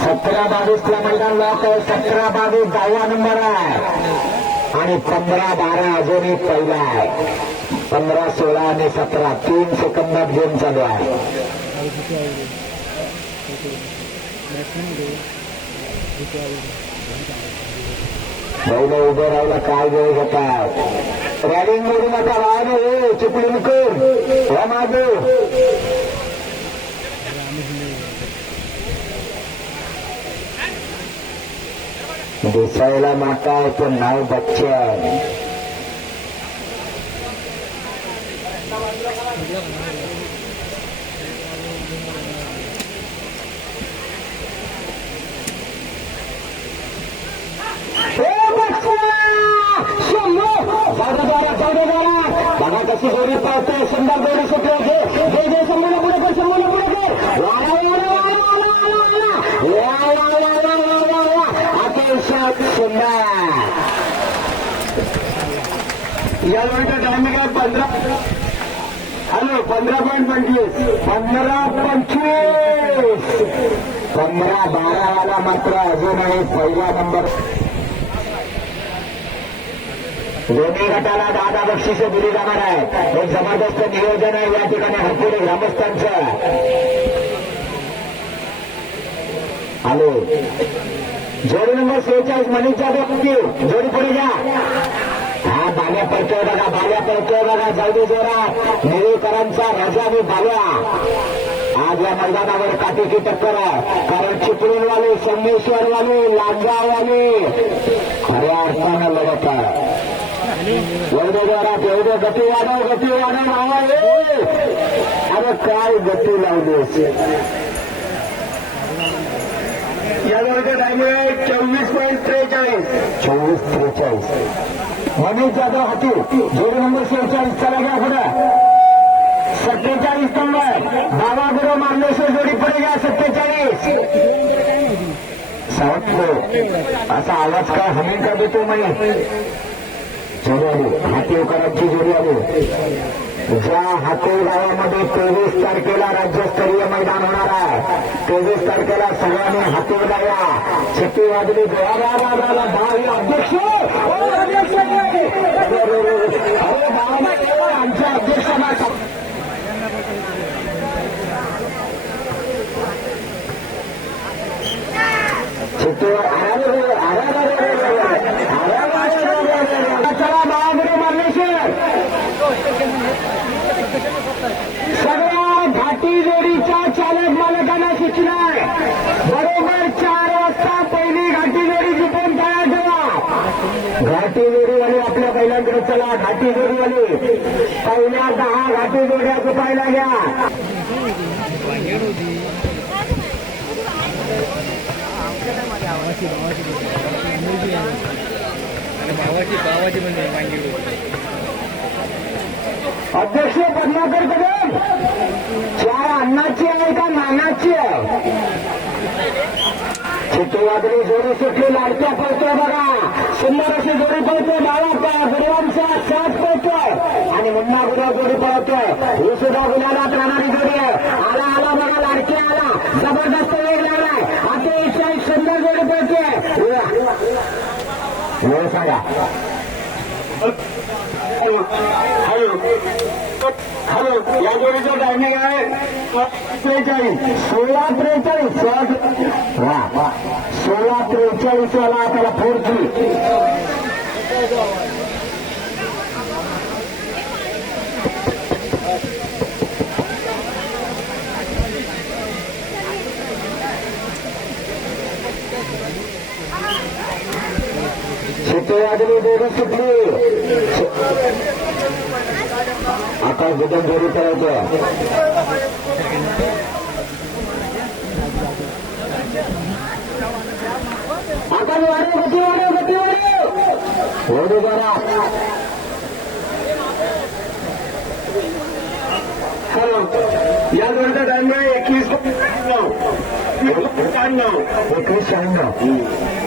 सतरा बावीसला मैदान लॉक आहे सतरा बावीस दहावा नंबर आहे. आणि पंधरा बारा अजूनही पहिला आहे. पंधरा सोळा आणि सतरा तीन सेकंदात गेम चालू आहे. पहिलं उभं राहिलं काय वेळ घेतात? रॅलिंग मधून आता वाहन हो चिपळूण कर या मागे दिसायला माता आहे पण नाव बच्चे आहे कशी गोरी पाहते शंभर गोरी सुटली जय जय पुढे पुढे अतिशय या टायमिंग आहे पंधरा हॅलो पंधरा पॉईंट पंचवीस पंधरा पंचवीस पंधरा बारावाला मात्र पहिला नंबर दोन्ही गटाला दहा दहा बक्षिसे दिली जाणार आहे एक जबरदस्त नियोजन आहे या ठिकाणी हरपुरे ग्रामस्थांचं हॅलो जोडी नंबर सेहेचाळीस मनीष जाधव किती जोडी पुढे घ्या. हा बाल्या पडतोय बघा बाल्या पडतोय बघा जाऊ दे जोरा निळेकरांचा राजा आणि बाल्या. आज या मैदानावर काटेकी टक्कर आहे. कारण चिपळूणवाले संगमेश्वरवाले लांजावाले खऱ्या अर्थानं लढत आहे. एवढे जोरात एवढे गती वाढव गती वाढव नावा अरे काय गती लावली असेल वर्ग टायमिंग आहे चोवीस पॉईंट त्रेचाळीस. चोवीस त्रेचाळीस. मनीष जाधव हाती जोडी नंबर शेहेचाळीस चला घ्या पुढे. सत्तेचाळीस नंबर. बाबा गुरु मार्लेश्वर जोडी पडे घ्या सत्तेचाळीस. सावत्र असा आवाज का हमिंग का देतो मी जोडी आली. हातीवकरांची जोडी आली. ज्या हातेगावामध्ये तेवीस तारखेला राज्यस्तरीय मैदान होणार आहे तेवीस तारखेला सगळ्यांनी हातेगावा छत्ती वाजली बाबाला दहावी अध्यक्ष आमच्या अध्यक्षांना घाटी जोडीवाली आपल्या पहिल्यांकडे चला घाटी जोडीवाली पहिल्या दहा घाटी जोड्या झुपायला घ्या अध्यक्ष पद्माकर कदम चार अन्नाची आहे का नानाची आहे? चित्रवादळी जोडी सुटली लाडक्या पडतोय बघा. सुंदर अशी जोडी गुरुवांचा साथ पळतोय आणि मुन्ना गुरुवा जोडी पळतोय ही सुद्धा गुलाबात राहणारी जोडी आहे. आला आला बघा लाडकी आला. जबरदस्त वेग लागलाय. अतिशय सुंदर जोडी पळते वेळ सांगा हॅलो या जोडीचं टायमिंग आहे त्रेचाळीस. सोळा त्रेचाळीस. सोळा त्रेचाळीस. वाला आपल्याला फोर जी शेतवादली जोडी सुटली आता गुदम जोडी करायचं आता वाढव गती वाढव गती वाढव ओढू जरा हॅलो या जोडीचा टाइम आहे एकवीस शहाण्णव एकवीस शहाण्णव पुढे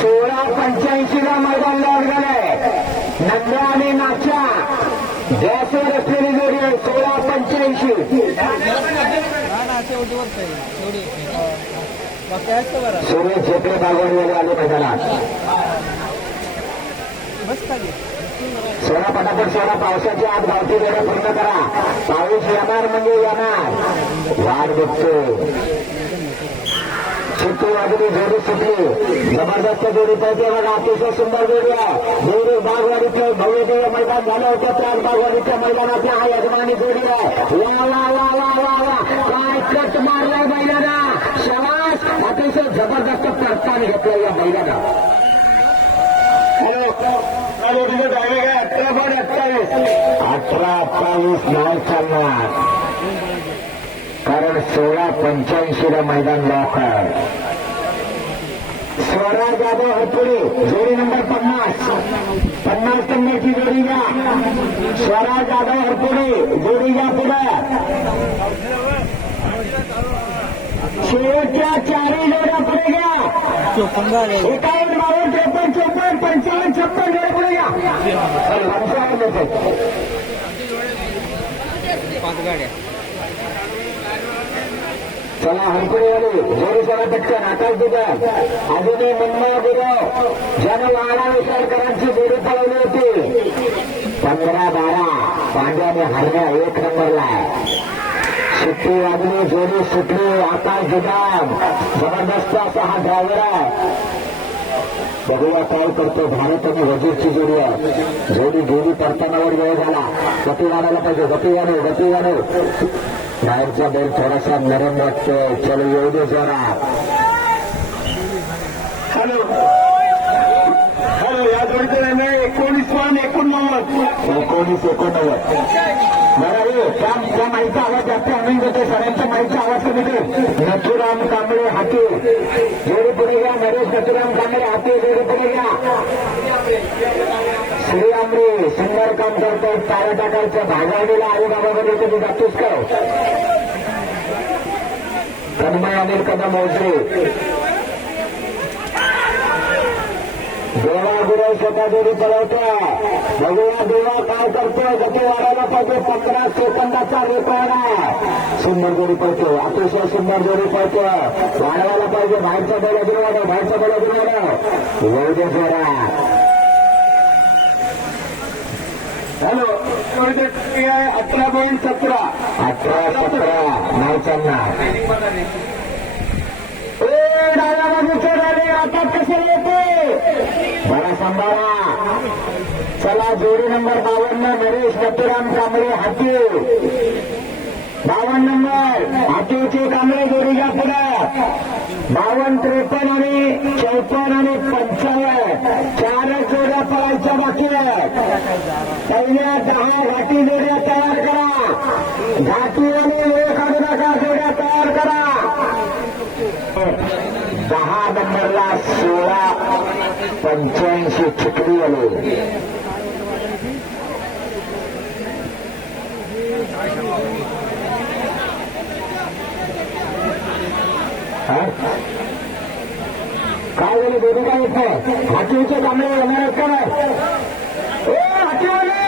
सोळा पंच्याऐंशी ला मैदान लावत झालंय नंदा आणि नाचा. जयसूर असलेली जोडी आहे सोळा पंच्याऐंशी. सूर्य शेकडे बागवलेले आले मैदानात. सोळा पटापट पावसाची आज गावठी वेळ पूर्ण करा. पाऊस येणार म्हणजे येणार. वाट बघतो. सुट्टी वाजली जोडी सुटली. जबरदस्त जोडी पाहिजे बघा. अतिशय सुंदर जोडी आहे. जोडी बागवाडीचे भव्य देव मैदान झालं होतं. त्याच बागवाडीच्या मैदानातल्या हा यजमानी जोडी आहे. वा वा वा वा वा वा काय कट मारलाय बैलाना. शवास अतिशय जबरदस्त प्रस्थान घेतलं या बैलाना हॅलो हॅलो तुझं ड्रायव्हर आहे अठरा पॉईंट अठ्ठावीस अठरा अठ्ठावीस नाही चालणार. कारण सोळा पंच्याऐंशीला मैदान लॉक स्वराज जाधव हरपुडे जोडी नंबर पन्नास. पन्नास नंबरची जोडी घ्या. स्वराज जाधव हरपुडे जोडी घ्या पुढे. शेवटच्या चारही जोड्या पुढे घ्या. चोपन्न एकावन्न बावन्न पंचावन्न छप्पन वेळ बोलूया चला हंकुरे जोडी चला पटकन आकाश दुधार अजूनही मनमोह गुरव ज्यानं वाडा विशाळकरांची जोडी पळवली होती पंधरा बारा पांड्याने हरण्या एक नंबरला आहे सुटली वाजली जोडी सुटली आकाश दुधार जबरदस्त असा हा ड्रायव्हर आहे. बघूया काय करतो? भारत आणि वजीरची जोडी आहे. जोडी गेली पडतानावर वेळ झाला. गती वाढायला पाहिजे. गती वाढव गती वाढव बाहेरचा बैल थोडासा नरम वाटतोय. चलो येऊ दे जरा. हॅलो. हॅलो या जोडीचं नाही एकोणीस वन एकोणनव्वद. एकोणीस एकोणनव्वद. बरं रे त्या त्या माईचा आवाज जास्त आम्ही देतो सरांच्या माईचा आवाज कमी दे नथुराम कांबळे हाती जोडी पुढे घ्या नरेश नथुराम कांबळे हाती जोडी पुढे घ्या श्री आंबरे सुंदर काम करतो तारा टाकायचं भागावलेला बाबामध्ये तुम्ही जातोच का तन्मय अनिल कदम मोजरे देवा गुरव स्वतः जोडी पळवतोय बघूया देवा काय करतो गती वाढायला पाहिजे पंधरा सेकंदाचा रेकॉर्ड सुंदर जोडी पळतो. अतिशय सुंदर जोडी पळतो. वाढवायला पाहिजे बाहेरच्या बैल अजून वाढव बाहेरच्या बैल अजून वाढव येऊ दे जरा हॅलो अठरा पॉईंट सतरा. अठरा सतरा ए बाजूचे आता कसे येते? सांभाळा. चला जोडी नंबर बावन्न नरेश नथुराम कांबळे हाती बावन्न नंबर हातीचे कांबळे जोडी घ्या पुढे. बावन्न त्रेपन्न आणि चौपन्न आणि पंचावन्न. चारच जोड्या पळायच्या बाकी आहेत. पहिल्या दहा घाटी जोड्या तयार करा. घाटी आणि एक काढू जोड्या तयार करा. दहा नंबरला सोळा पंच्याऐंशी चिकडी आले काय झालं दोन्ही काय येत नाही हातीचे कांबळे येणार आहेत का नाही? हातीवाले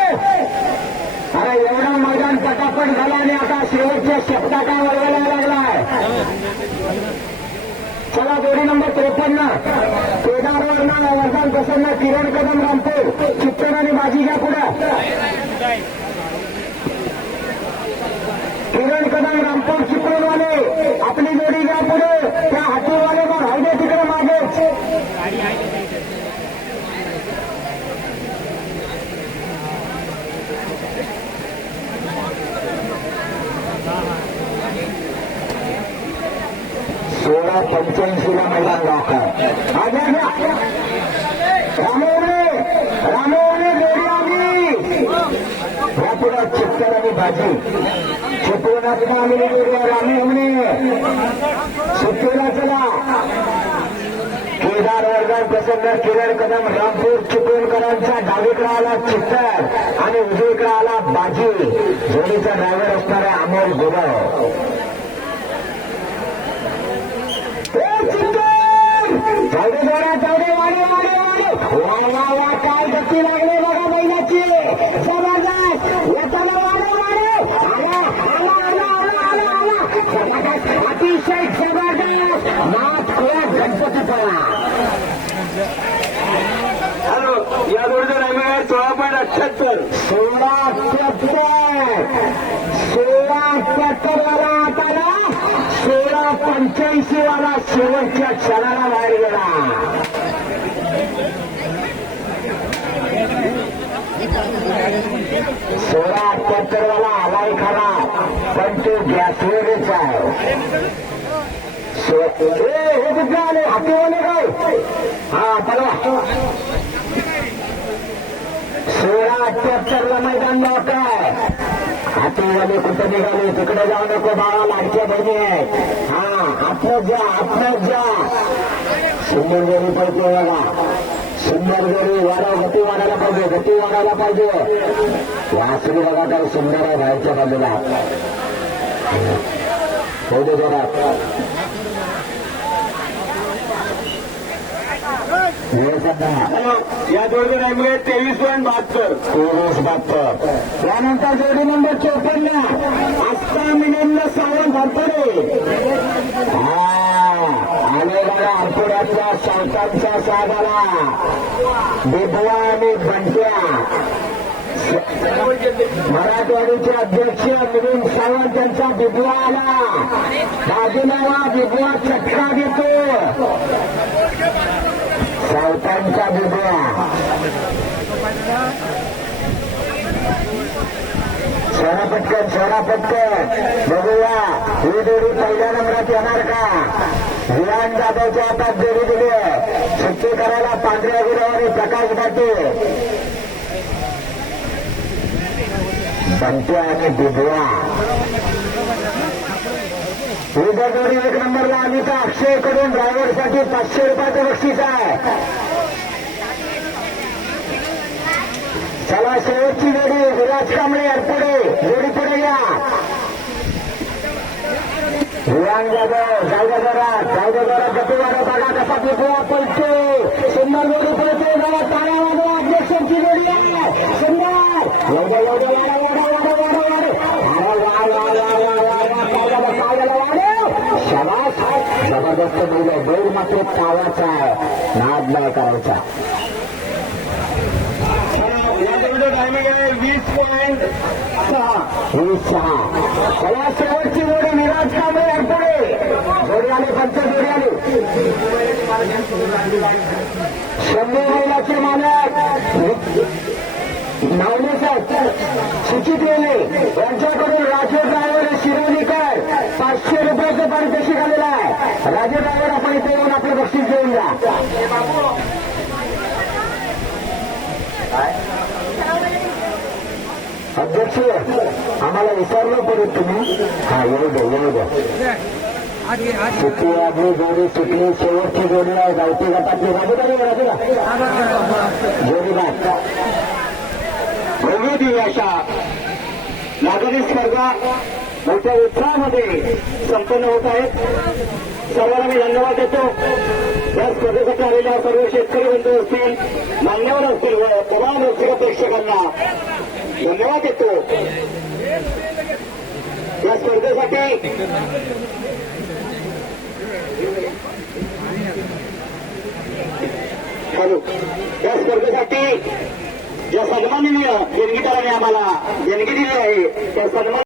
अरे एवढं मैदान पटापट झालं आणि आता शेवटच्या शब्दा वळवायला लागलाय. चला दोन्ही नंबर त्रेपन्न. केदारवरनं वरदान प्रसन्न किरण कदम रामपूर. चित्तन आणि बाजी घ्या पुढे. किरण कदम रामपूर चिपळूणवाले आपली जोडी घ्या पुढे त्या हातीवाले मग राहू दे तिकडे मागेच सोळा मैदान लॉक आहे घ्या जोडी आली चित्तर आणि भाजी आलेली जोडी सुट्टीला चला केदार वर्गात प्रसन्न किरण कदम रामपूर चिपळूणकरांचा डावीकडे आला चित्तर आणि उजवीकडे आला बाजी जोडीचा ड्रायव्हर असणारा अमोल गुरव ए, चित्तर! वा वा वा काय गती लागले बघा बैलाची जबरदस्त येताना वाढव वाढव आला आला आला आला आला आला जबरदस्त अतिशय जबरदस्त नाथ कोण गणपती पडला हॅलो या जोडीचं टायमिंग आहे सोळा पॉईंट अठ्याहत्तर सोळा अठ्याहत्तर सोळा अठ्याहत्तर वाला आता सोळा पंच्याऐंशी वाला. शेवटच्या क्षणाला बाहेर गेला. सोळा अठ्याहत्तर आलाय खरा पण तो गॅसवरच आहे. हे कुठे आले? हातीवाले काय? हा बघा सोळा अठ्याहत्तर मैदान मोठ आहे कुठं निघाले? तिकडे जाऊ नको बाळा लाडक्या बहिणी हा आपलं जा आपलं जा सुंदर गरी पडते बघा. सुंदर गरी वाढव गती वाढायला पाहिजे गती वाढायला पाहिजे. वासरी बघा काय सुंदर आहे बाहेरच्या बाजूला. होऊ दे जरा वेळेचा दहा. या टायमिंग आहे तेवीस पॉईंट बहात्तर. तेवीस बहात्तर. त्यानंतर जोडी नंबर चोपन्न. आस्था मिलिंद सावंत हरपडे. हा हरपड्यातल्या सावतांचा साधाला बिबवा आणि बंट्या मराठवाडीचे अध्यक्ष मिलिंद सावंत यांचा बिबवा आला. बाजूला बिबवा चटका देतो सावतांचा बिबवा सोडा पटकन सोडा पटकन बघूया ही जोडी पहिल्या नंबरात येणार का? विरान जाधवच्या हातात जोडी दिली सुट्टी करायला पांढऱ्या गुरावाने प्रकाश भाटे बनत्या आणि बिबवा ही एक नंबरला अनिता अक्षयकडून ड्रायव्हरसाठी पाचशे रुपयाचं बक्षीस आहे चला शेवटची जोडी विराज कांबळे अडपुडे जोडी पुढे या विरान जाधव जाऊ दे जरा जाऊ जरा गती कसा पिकवा सुंदर जोडी पळते जरा टाळा वाजवा अध्यक्षांची जोडी आहे सुंदर एवढं एवढं वाढा वाढा वाढा वाढा वाढा वा वा वा काय झालं काय झालं वाढव शबास जबरदस्त बैल आहे बैल मात्र चावाचा आहे. नाद नाही करायचा. वीस पॉईंट सहा. वीस सहा चला शेवटची जोडी विराज कांबळे पुढे जोडी आले पंच जोडी आले शंभर महिलाचे मालक. नावले सुचित येणे यांच्याकडून राजू ड्रायव्हर शिरोलीकर पाचशे रुपयाचं पारितोषिक आलेलं आहे. राजू ड्रायव्हर आपण इथे येऊन आपलं बक्षीस देऊन जा. अध्यक्ष आम्हाला विचारलं परत तुम्ही. हा येऊ द्या येऊ द्या आगे जोडी सुटली शेवटची जोडी आहे. गावठी गटातली. बाजूला जोडी बाद प्रगती अशा नागरी स्पर्धा मोठ्या उत्साहामध्ये संपन्न होत आहेत. सर्वांना मी धन्यवाद देतो. या स्पर्धेसाठी आलेल्या सर्व शेतकरी बंधू असतील मान्यवर असतील व तमाम रसिक प्रेक्षकांना धन्यवाद देतो. या स्पर्धेसाठी हॅलो. या स्पर्धेसाठी ज्या सन्माननीय देणगीदाराने आम्हाला देणगी दिली आहे त्या सन्मान